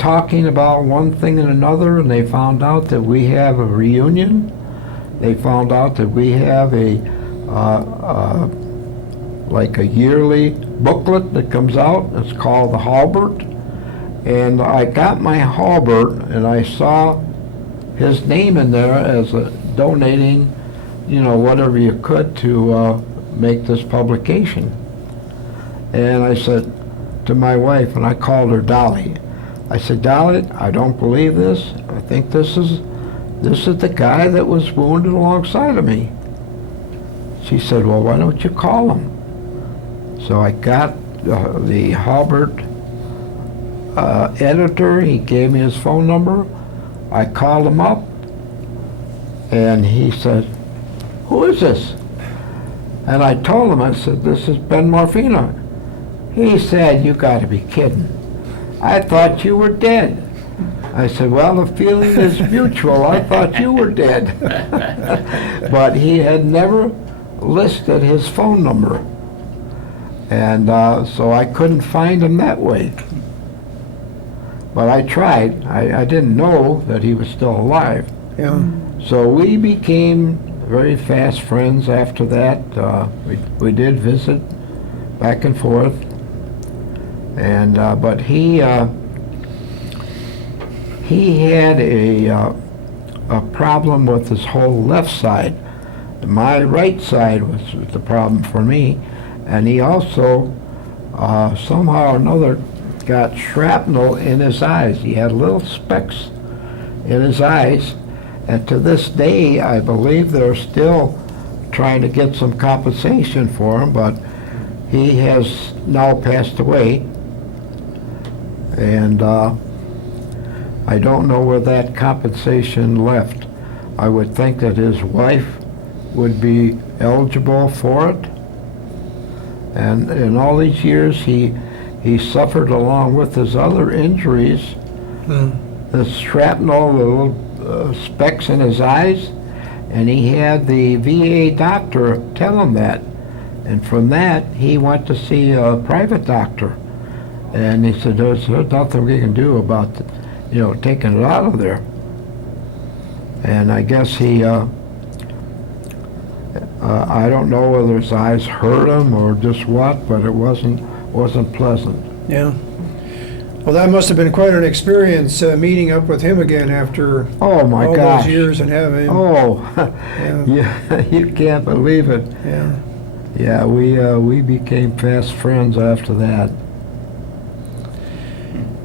talking about one thing and another, and they found out that we have a reunion. They found out that we have like a yearly booklet that comes out. It's called the Halbert. And I got my Halbert, and I saw his name in there as donating, whatever you could to make this publication. And I said to my wife, and I called her Dolly, I said, Dolly, I don't believe this. I think this is the guy that was wounded alongside of me. She said, well, why don't you call him? So I got the Halbert editor. He gave me his phone number. I called him up, and he said, who is this? And I told him, I said, this is Ben Morfino. He said, you got to be kidding. I thought you were dead. I said, well, the feeling is mutual. I thought you were dead. But he had never listed his phone number. And so I couldn't find him that way. But I tried. I didn't know that he was still alive. Yeah. So we became very fast friends after that. We did visit back and forth. And but he had a problem with his whole left side. My right side was the problem for me, and he also somehow or another got shrapnel in his eyes. He had little specks in his eyes, and to this day I believe they're still trying to get some compensation for him, but he has now passed away. And I don't know where that compensation left. I would think that his wife would be eligible for it. And in all these years, he suffered along with his other injuries, the shrapnel, the little specks in his eyes, and he had the VA doctor tell him that. And from that, he went to see a private doctor. And he said, there's nothing we can do about, taking it out of there. And I guess he, I don't know whether his eyes hurt him or just what, but it wasn't pleasant. Yeah. Well, that must have been quite an experience, meeting up with him again after all those years and having. Oh, yeah. You can't believe it. Yeah. Yeah, we became fast friends after that.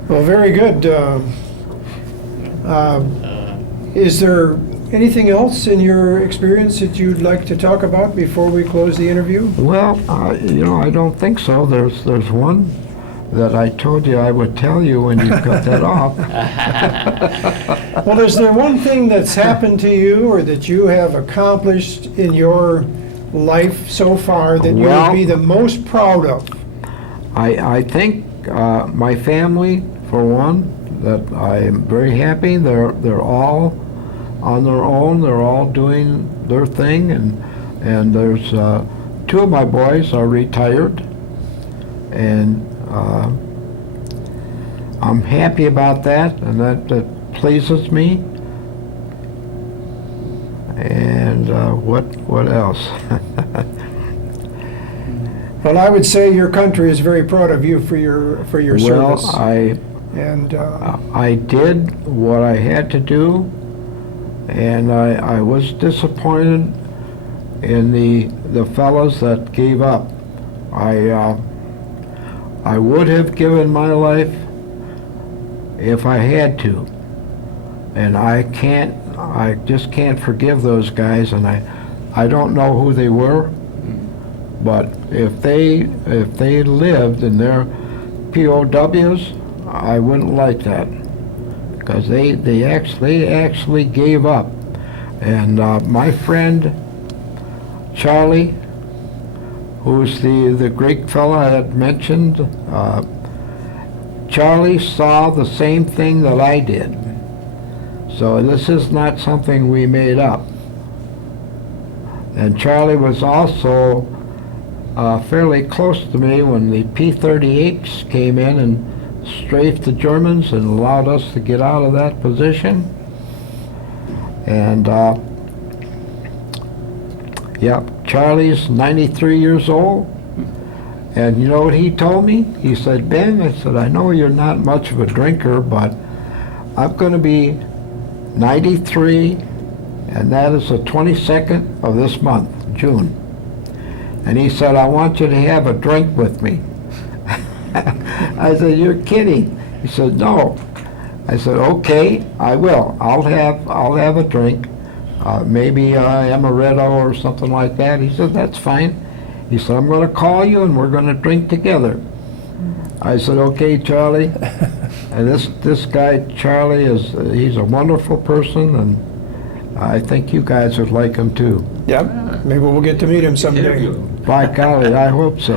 Well, very good. Is there anything else in your experience that you'd like to talk about before we close the interview? Well, I don't think so. There's one that I told you I would tell you when you cut that off. Well, is there one thing that's happened to you or that you have accomplished in your life so far that you would be the most proud of? I think my family, for one, that I am very happy. They're all on their own. They're all doing their thing, and there's two of my boys are retired, and I'm happy about that, and that pleases me. And what else? Well, I would say your country is very proud of you for your service. Well, I did what I had to do, and I was disappointed in the fellows that gave up. I would have given my life if I had to, and I just can't forgive those guys, and I don't know who they were, but if they lived and they're POWs, I wouldn't like that, because they actually gave up. And my friend Charlie, who's the Greek fella I had mentioned, Charlie saw the same thing that I did. So this is not something we made up. And Charlie was also fairly close to me when the P-38s came in and strafed the Germans and allowed us to get out of that position. And yep, Charlie's 93 years old. And you know what he told me? He said, Ben, I said, I know you're not much of a drinker, but I'm going to be 93, and that is the 22nd of this month, June. And he said, I want you to have a drink with me. I said, you're kidding. He said, no. I said, okay, I will. I'll have a drink. Maybe amaretto or something like that. He said, that's fine. He said, I'm going to call you and we're going to drink together. I said, okay, Charlie. And this guy, Charlie, he's a wonderful person, and I think you guys would like him too. Yep, maybe we'll get to meet him someday. By golly, I hope so.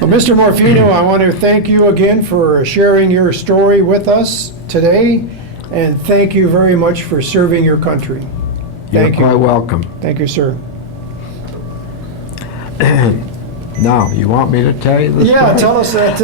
Well, Mr. Morfino, I want to thank you again for sharing your story with us today, and thank you very much for serving your country. You're quite welcome. Thank you, sir. Now, you want me to tell you this? Yeah, tell us that